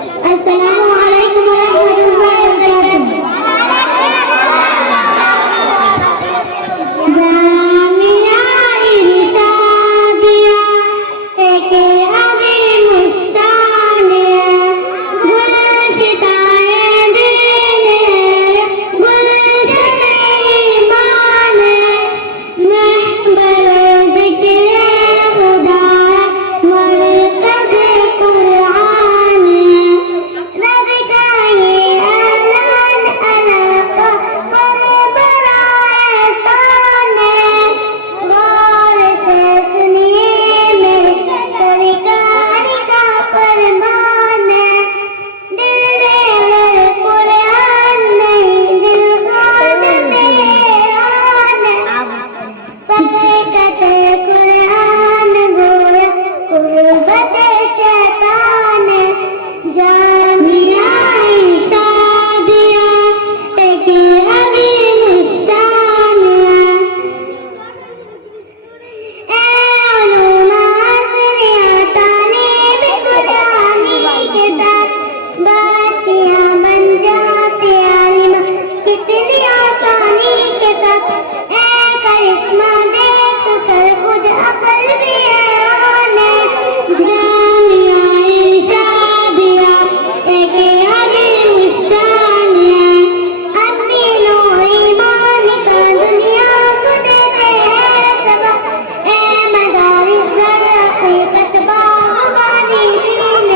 अस्सलामुअलैकुम वरहमतुल्लाहि वबरकातुहू। जामिया इरशादिया के अभी मुस्तानिया गुलशिताए दीन गुलशने ईमान महबल ज़िक्र खुदा मरकज़ कुरान रब का ये ऐलान अलाक़ा पर बड़ा एहसान गौर से सुनिए मेरे सरकार का फरमान दिल में कुरान नहीं दिल खान मेरान बरकत कुरान गोया कुर्बत शैतान जामिया इरशादिया के अभी मुस्तानिया ए उलूमा असरिया तालीम कुरानी के साथ बाचियां बन जाते आलिमा कितनी आसानी के साथ ए करिश्मा देख कर खुद अकल भी हैरान है जामिया इरशादिया के अभी मुस्तानिया अपनी नो ईमान का दुनिया को देते हैं सबक ए मदारिस दर हकीकत बागबानी दीन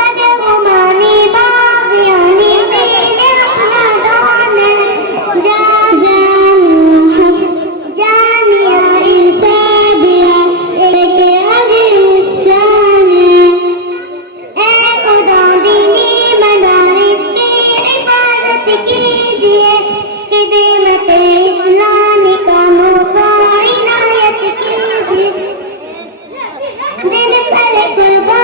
बदगुमानी बाग़ियानी दीन अपना दान जामिया इरशादिया के अभी मुस्तानिया ए खुदा दीनी मदारिस की हिफाजत कीजिए खिदमत इस्लामी का मौका इनायत कीजिए दिन पल कुर्बान